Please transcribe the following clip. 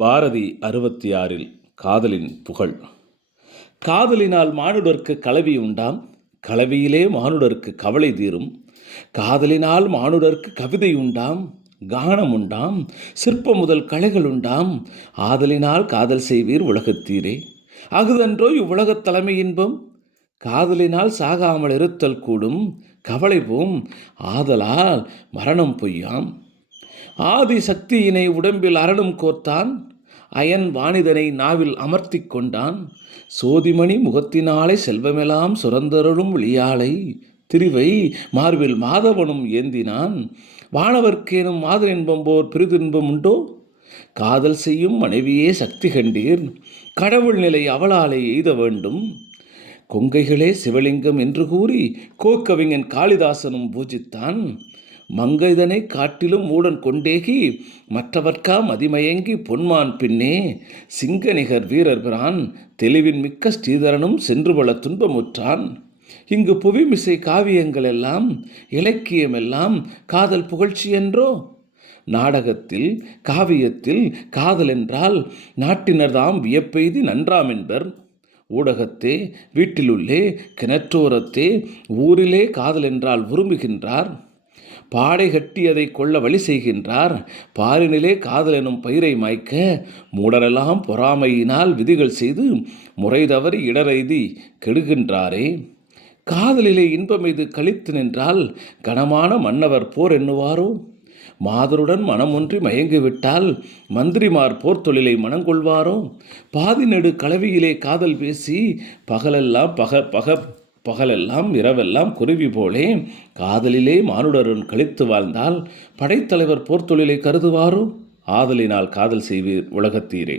பாரதி 66 காதலின் புகழ். காதலினால் மானுடர்க்கு கலவி உண்டாம், கலவியிலே மானுடர்க்கு கவலை தீரும். காதலினால் மானுடர்க்கு கவிதை உண்டாம், கானம் உண்டாம், சிற்பம் முதல் கலைகள் உண்டாம். ஆதலினால் காதல் செய்வீர் உலகத்தீரே, அகுதன்றோ இவ்வுலகத் தலைமை இன்பம். காதலினால் சாகாமல் இருத்தல் கூடும், கவலை போம், ஆதலால் மரணம் பொய்யாம். ஆதி சக்தியினை உடம்பில் அரணும் கோர்த்தான், அயன் வாணிதனை நாவில் அமர்த்தி கொண்டான். சோதிமணி முகத்தினாலே செல்வமெல்லாம் சுரந்தருளும் விழியாலை திரிவை மார்பில் மாதவனும் ஏந்தினான். வானவர்க்கேனும் மாதரின்பம் போர் பிரிதின்பம் உண்டோ? காதல் செய்யும் மனைவியே சக்தி கண்டீர், கடவுள் நிலை அவளாலே எய்த வேண்டும். கொங்கைகளே சிவலிங்கம் என்று கூறி கோக்கவிஞன் காளிதாசனும் பூஜித்தான். மங்கைதனை காட்டிலும் மூடன் கொண்டேகி மற்றவர்க்கா மதிமயங்கி பொன்மான் பின்னே சிங்கநிகர் வீரர் பிரான் தெளிவின் மிக்க ஸ்ரீதரனும் சென்று பல துன்பமுற்றான். இங்கு புவிமிசை காவியங்கள் எல்லாம் இலக்கியமெல்லாம் காதல் புகழ்ச்சி என்றோ? நாடகத்தில் காவியத்தில் காதல் என்றால் நாட்டினர்தாம் வியப்பெய்தி நன்றாம் என்பர். ஊடகத்தே வீட்டிலுள்ளே கிணற்றோரத்தே ஊரிலே காதல் என்றால் விரும்புகின்றார். பாடை கட்டி அதை கொள்ள வழி செய்கின்றார். பாரினிலே காதல் எனும் பயிரை மாய்க்க மூடரெல்லாம் பொறாமையினால் விதிகள் செய்து முறை தவறி இடரெய்தி கெடுகின்றாரே. காதலிலே இன்பம் இது கழித்து நின்றால் கனமான மன்னவர் போர் எண்ணுவாரோ? மாதருடன் மனமொன்றி மயங்கிவிட்டால் மந்திரிமார் போர் தொழிலை மனங்கொள்வாரோ? பாதி நெடு கலவியிலே காதல் பேசி பகலெல்லாம் இரவெல்லாம் குருவி போலே காதலிலே மானுடருடன் கழித்து வாழ்ந்தால் படைத்தலைவர் போர் தொழிலை கருதுவாரோ? ஆதலினால் காதல் செய்வீர் உலகத்தீரே.